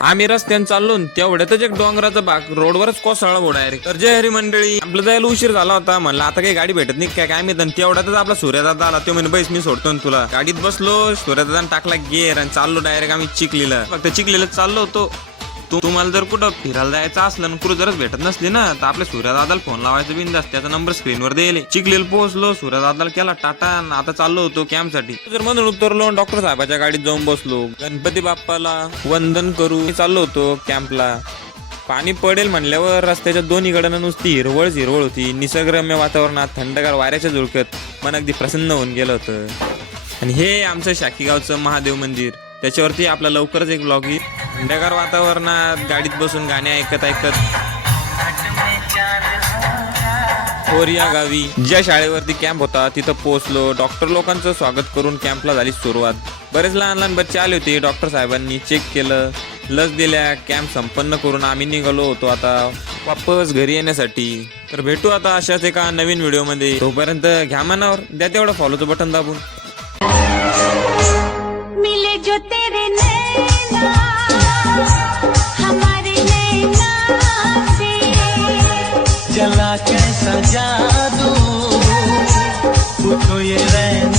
आम्ही रस्त्याने चाललो तेवढ्यातच एक डोंगराचा भाग रोडवरच कोसळला बोडा डायरेक्ट। तर जय हरी मंडळी, आपलं जायला उशीर झाला होता, म्हणलं आता काही गाडी भेटत नाही काय मी तेवढ्यातच आपला सूर्यदादा आला। तो म्हणे बैस मी सोडतो तुला। गाडीत बसलो, सूर्यदादाने टाकला गेअर आणि चाललो डायरेक्ट आम्ही चिखलीला। फक्त चिखलीलाच चाललो होतो। तुम्हाला जर कुठं फिरायला जायचं असलं क्रुझरच भेटत नसली ना, तर आपल्या सूर्यदादाला फोन लावायचा बिंदास, त्याचा नंबर स्क्रीनवर देईल। चिखलीला पोहोचलो, सूर्यदादाला केला टाटा, आता चाललो होतो कॅम्प साठी। जर म्हणून उतरलो, डॉक्टर साहेबाच्या गाडीत जाऊन बसलो, गणपती बाप्पाला वंदन करू चाललो होतो कॅम्पला। पाणी पडेल म्हणल्यावर रस्त्याच्या दोन्हीकडनं नुसती हिरवळ होती। निसर्गरम्य वातावरणात थंडगार वाऱ्याच्या झुळक्यात मन अगदी प्रसन्न होऊन गेलं होतं। आणि हे आमचं शाकीगावचं महादेव मंदिर, त्याच्यावरती आपला लवकरच एक ब्लॉग येईल। थंडगार वातावरणात गाडीत बसून गाणे ऐकत और या गावी ज्या शाळेवरती कॅम्प होता तिथं पोहोचलो। डॉक्टर लोकांचं स्वागत करून कॅम्पला झाली सुरुवात। बरेच लहान बच्चे आले होते। डॉक्टर साहेबांनी चेक केलं, लस दिल्या। कॅम्प संपन्न करून आम्ही निघालो होतो आता वापस घरी येण्यासाठी। तर भेटू आता अशाच एका नवीन व्हिडिओ मध्ये। तोपर्यंत घ्या मनावर, द्या तेवढं फॉलोचं बटन दाबून। मिले जो तेरे नैना हमारे नैना से, जला कैसा जादू, पूछो ये रहना।